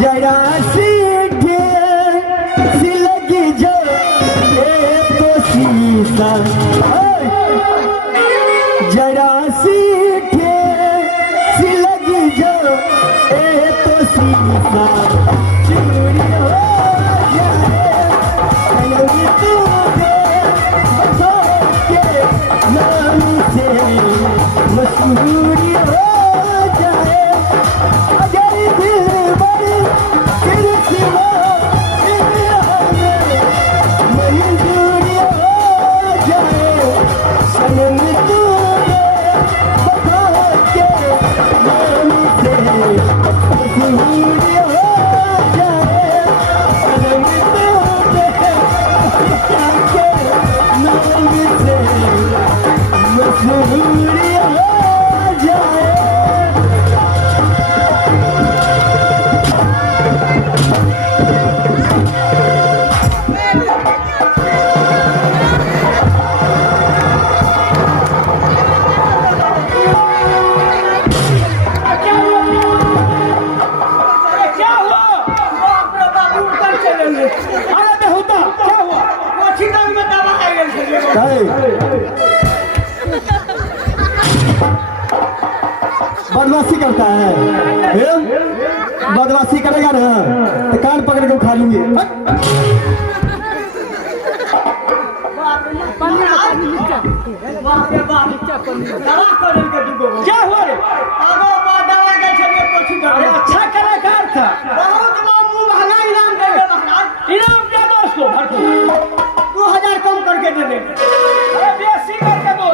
जरा सीठे सिलगी जो तो शीशा जरा सीठे सिलगी जो तो शीशा चूड़ी हो जाए तू के नाम से मशहूरी हो जाए अगर दिल बड़ी कृष्णा मंजूरी हो जाए सनम तू बता के नाम से मशहूरी हो जाए सनम तू बता के नाम से मशहूरी हो जाए। बदमाशी करता है बदमाशी करेगा ना तो कान पकड़ के उठा लूंगी। क्या हुआ रे? अच्छा कलाकार था, बहुत महंगा इनाम देंगे महाराज। इनाम क्या दो उसको? 2000 कम करके दे देंगे। अरे बेसी करके दो।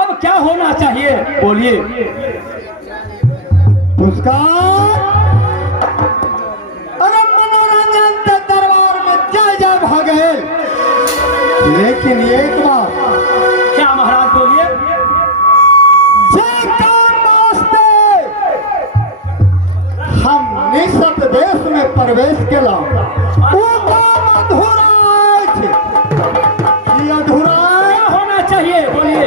अब क्या होना चाहिए बोलिए? पुरस्कार अरे मनोरंजन के दरबार में जय भागे, लेकिन एक बात। क्या महाराज बोलिए? हम निःशब्द देश में प्रवेश केला अधूरा होना चाहिए बोलिए?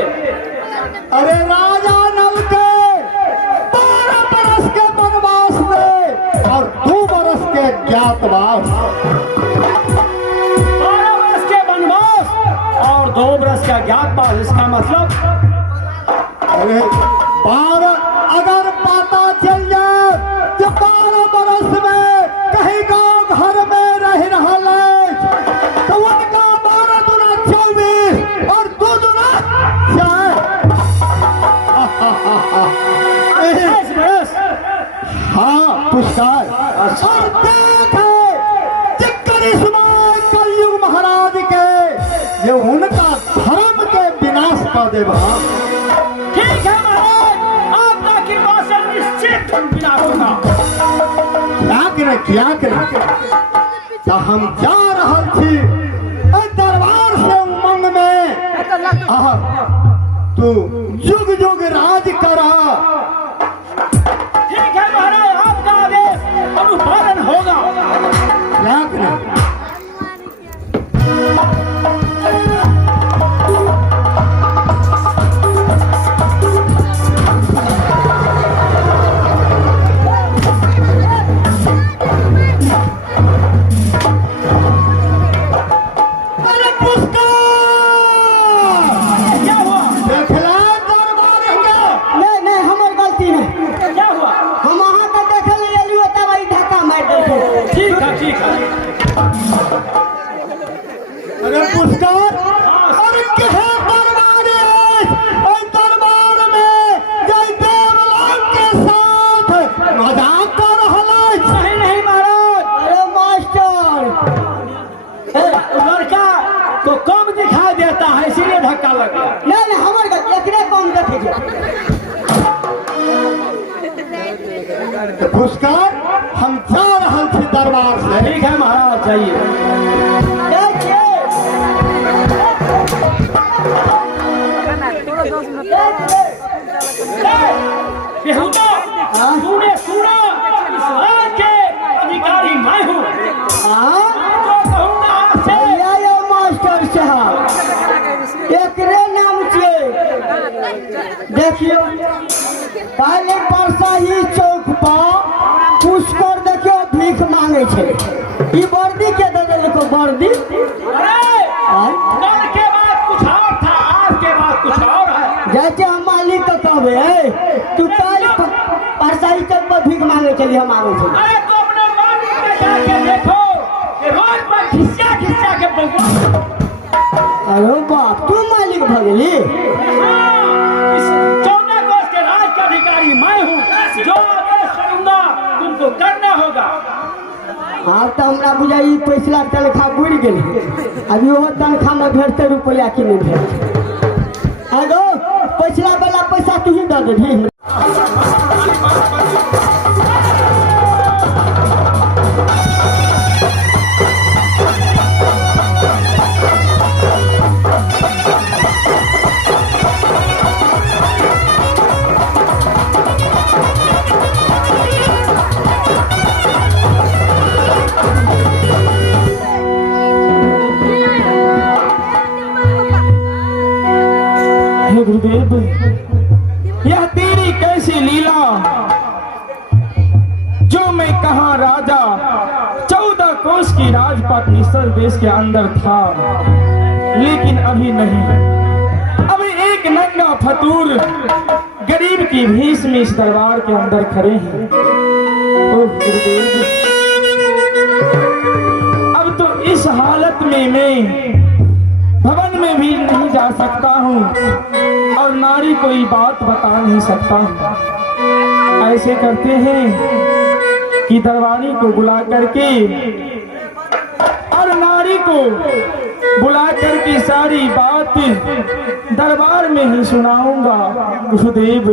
अरे राजा नल के 12 बरस के वनवास में और 2 बरस के ज्ञातवास, 12 बरस के वनवास और 2 बरस का ज्ञातवास। इसका मतलब अरे 12 अगर पता चल जाए कि 12 बरस में कहीं गाँव घर में रह रहा है तो उनका 12 दूना 24 और 2 दूना 4। हाँ पुरस्कार और देखे करिश्मा कलयुग महाराज के ये उनका धर्म के विनाश का देवा। ठीक है महाराज, आपका कृपा से निश्चित विनाश होगा। क्या करे तो हम जा रहा थी दरबार से उमंग में तू जुग जुग राज करा। ठीक है महाराज, आपका आदेश अनुपालन होगा। क्या करे पुरस्कार और दरबार में जय देवलोक के साथ मजाक कर रहा है। नहीं महाराज, अरे मास्टर लड़का तो कम दिखाई देता है इसीलिए धक्का लगा। नहीं हमारे कम देखे। पुरस्कार हम जा रहे थे दरबार से। ठीक है महाराज, जाइए। तूने सुना इस राज के अधिकारी मैं हूँ। मास्टर साहब एक नाम देखियो पहले परसा ही चौक पर पुष्कर देखियो भीख मांगे छे। ई वर्दी के दे देलको वर्दी। कल के बाद कुछ और था, आज के बाद कुछ और है। जैसे हम मालिक को कहबे तू कल परसा ही चौक पर भीख मांगे चली हम आवे छे। अरे तो अपने मालिक के जाके देखो कि रोज पर खिस्सा खिस्सा के बगवा। अरे बाप तू मालिक भ गेली। 14 कोष के राज का अधिकारी मैं हूँ। जो आदेश करूंगा तुमको करना होगा। हाँ तो हमरा बुझाई पैसा तनखा बुड़ गेली। अभी वो तनखा में भेजते रुपया कि नहीं भेज। अगो पैसा वाला पैसा तू ही दे दे। गुरुदेव, यह तेरी कैसी लीला जो मैं कहा राजा 14 कोष की राजपाट मिस्र देश के अंदर था, लेकिन अभी नहीं। अभी एक नंगा फतूर गरीब की भीष में इस दरबार के अंदर खड़े हैं। ओह गुरुदेव, अब तो इस हालत में मैं भवन में भी नहीं जा सकता हूँ और नारी कोई बात बता नहीं सकता हूँ। ऐसे करते हैं कि दरबारी को बुला करके और नारी को बुला करके सारी बात दरबार में ही सुनाऊंगा। गुरुदेव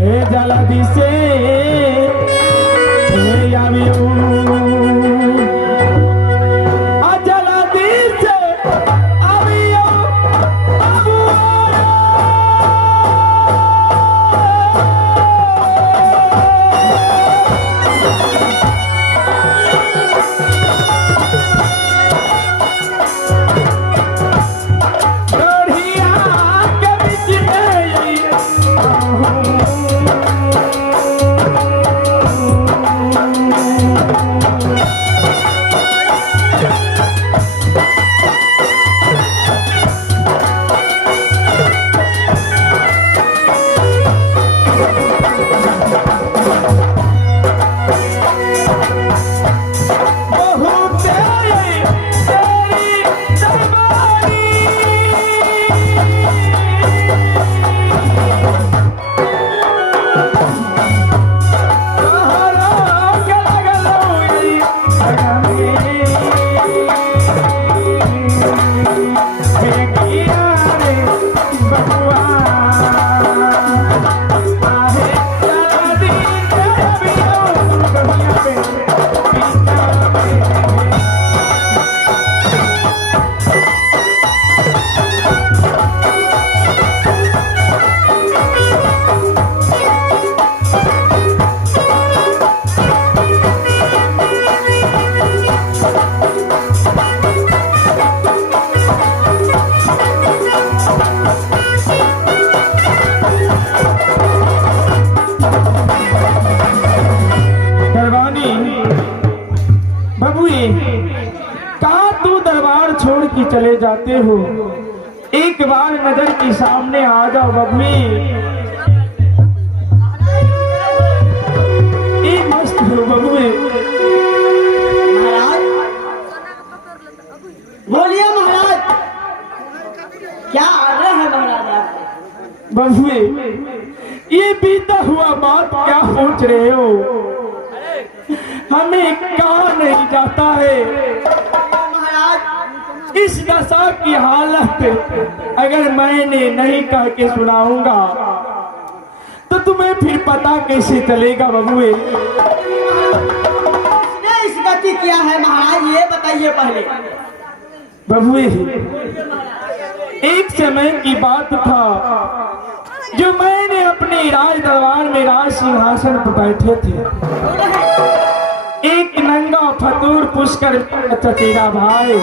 हे जल्दी से हे आवियो चले जाते हो, एक बार नजर के सामने आ जाओ बबुए। एक मस्त हो बबुए। महाराज बोलिए महाराज, क्या आग्रह है महाराज? बबुए ये बीता हुआ बात क्या सोच रहे हो? हमें कहा नहीं जाता है। इस दशा की हालत अगर मैंने नहीं कह के सुनाऊंगा तो तुम्हें फिर पता कैसे चलेगा बबुए? इस गति क्या है महाराज, ये बताइए पहले। बबुए एक समय की बात था जो मैंने अपने राज दरबार में राज सिंहासन पर बैठे थे। एक नंगा फतूर पुष्कर चचेरा भाई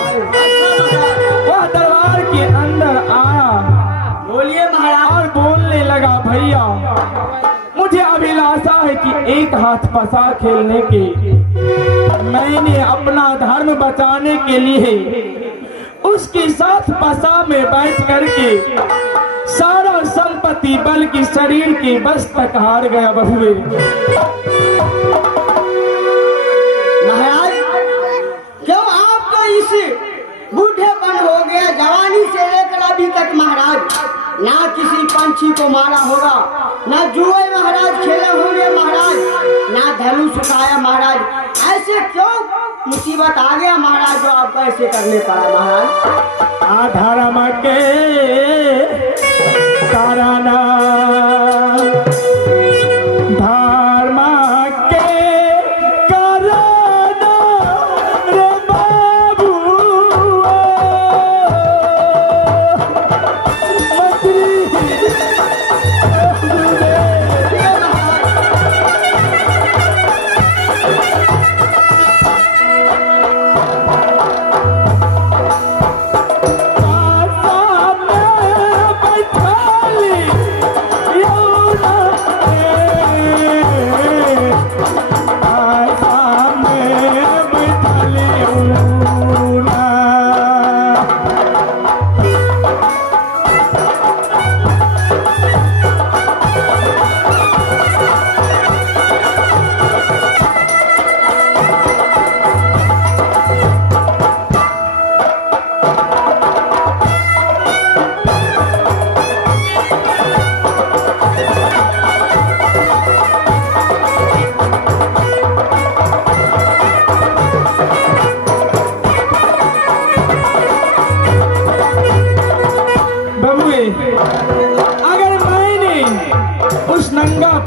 वह दरबार के अंदर आया। बोलिए महाराज। हाथ पसा खेलने के, मैंने अपना धर्म बचाने के लिए उसके साथ पसा में बैठ करके सारा संपत्ति बल्कि शरीर के बस तक हार गया बहुए। महाराज क्यों आप तो इस बूढ़ेपन हो गया, जवानी से लेकर अभी तक महाराज ना किसी पंछी को मारा होगा, ना जुए महाराज खेले होंगे महाराज, ना धनुष उठाया महाराज, ऐसे क्यों मुसीबत आ गया महाराज जो आपको ऐसे करने पड़ा महाराज? आधर्म के कारण धर्म के कारण रे बाबू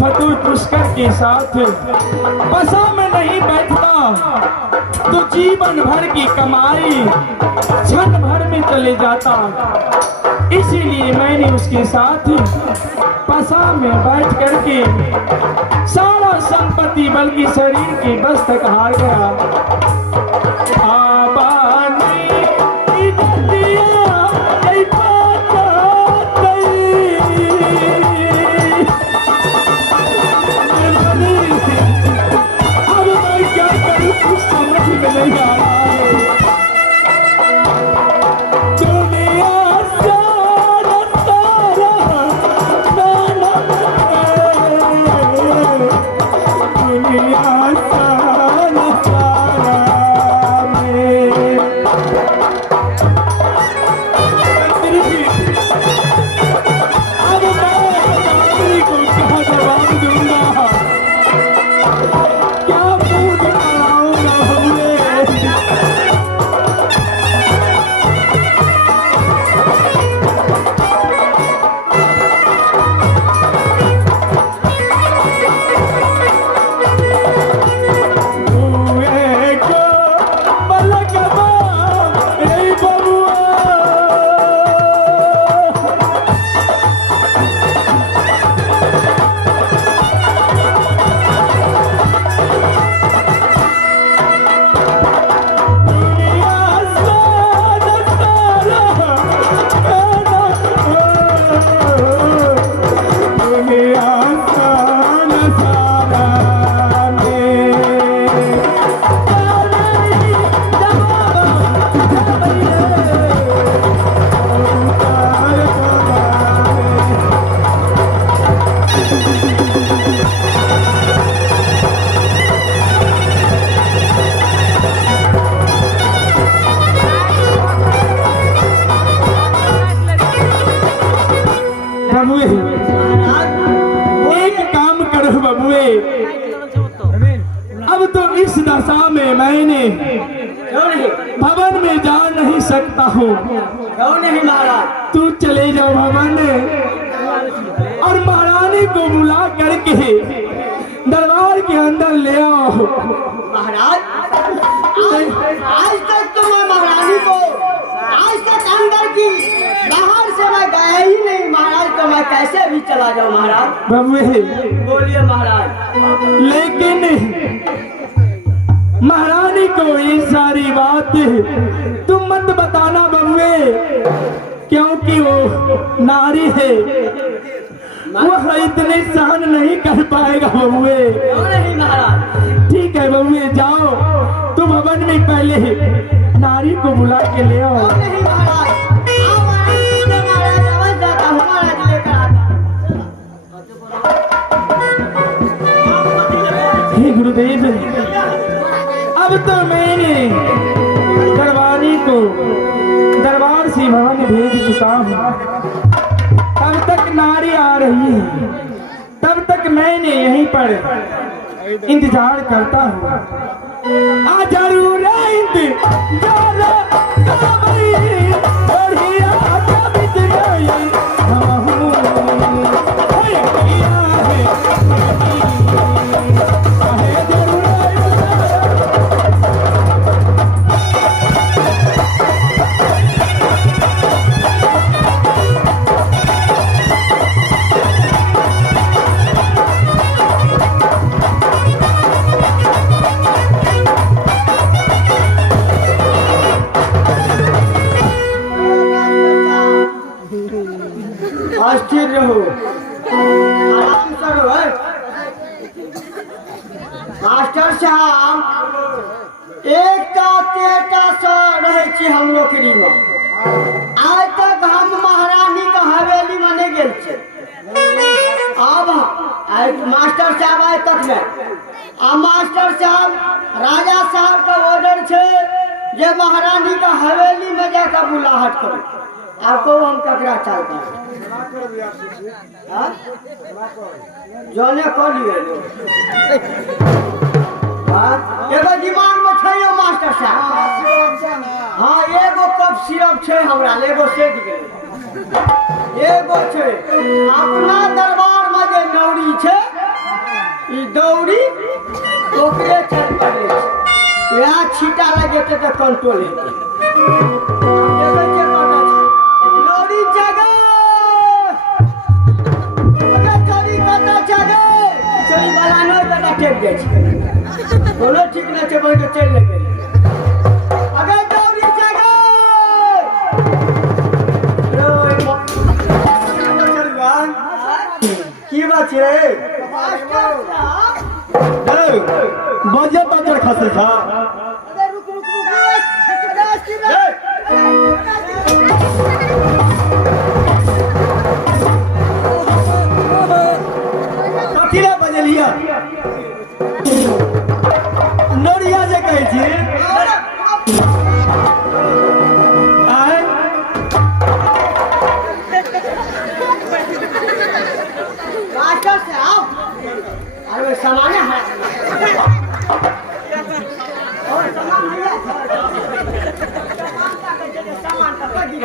फतूर पुष्कर के साथ बसा में नहीं बैठता तो जीवन भर की कमाई क्षण भर में चले जाता। इसीलिए मैंने उसके साथ बसा में बैठ करके सारा संपत्ति बल्कि शरीर की बस तक हार गया। एक काम करो बबुए, अब तो इस दशा में मैंने भवन में जा नहीं सकता हूँ। क्यों नहीं महाराज? तू चले जाओ भवन और महारानी को बुला करके दरबार के अंदर ले आओ। महाराज आज तक तो मैं महारानी को आज तक अंदर की बाहर से मैं गया ही नहीं महाराज, तो मैं कैसे भी चला जाऊँ महाराज? बबुए बोलिए महाराज। लेकिन महारानी को ये सारी बात तुम मत बताना बबुए, क्योंकि वो नारी है, वो इतने सहन नहीं कर पाएगा बबुए। क्यों नहीं महाराज? ठीक है बबुए, जाओ तुम भवन में पहले नारी को बुला के ले आओ। क्यों नहीं महाराज? आओ महाराज, अवश्य जाता हूँ, महाराज लेकर आता हूँ। हे गुरुदेव, अब तो मैंने दरबारी को दरबार से भवन भेज चुका हूँ। तब तक नारी आ रही है, तब तक मैंने यहीं पर इंतजार करता हूँ। आ जरूर इंतजार स्थिर रहो, आराम से रहो। मास्टर साहब, एकटा तेटा से रहे छी हम नौकरी में। आज तक हम महारानी के हवेली में नहीं गेल छे। अब मास्टर साहब आए तक में आ मास्टर साहब राजा साहब का ऑर्डर छे जे महारानी का हवेली में जाकर बुलाहट करो। आपको हम ककरा चाहते हैं जाने कर लिए एगो दिमाग में छै यो मास्टर साहब। हाँ, एगो कप सिरप छै हमरा, एगो सेट गेल, एगो छै अपना दरबार में जे नौरी छै, ई दौरी ओकरे चल पड़े छै। यहाँ छीटा लगेते तो कंट्रोल हेतै। बोलो ठीक नहीं चे बोल के चल लगे। अगर दौड़ी जागे की बात है बजे बजे खसे था। कथीला बजलिया नोरिया जे कहै छी आय मास्टर साहब, अरे सामान है और सामान है सामान का गिर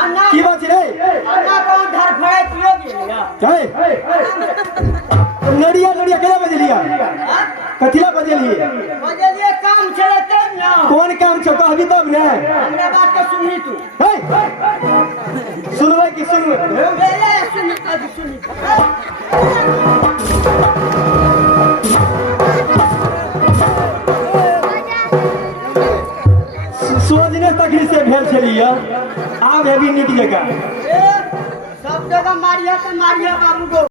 अन्ना की बात रे? अन्ना कौन धर फड़े पियो गेलिया है नोरिया नोरिया केना बजलिया? कथीला बजलिए? बजलिए काम चले तब ना। कौन काम छौ कहबी तब ने। हमरा बात के सुनही तू। सुनबै कि सुनबै? मेरे सुनी आज सुनी। सोचने तक से भेल छलिए, आब हेबी नीक जगह। सब जगह मारिया तो मारिया बाबू को।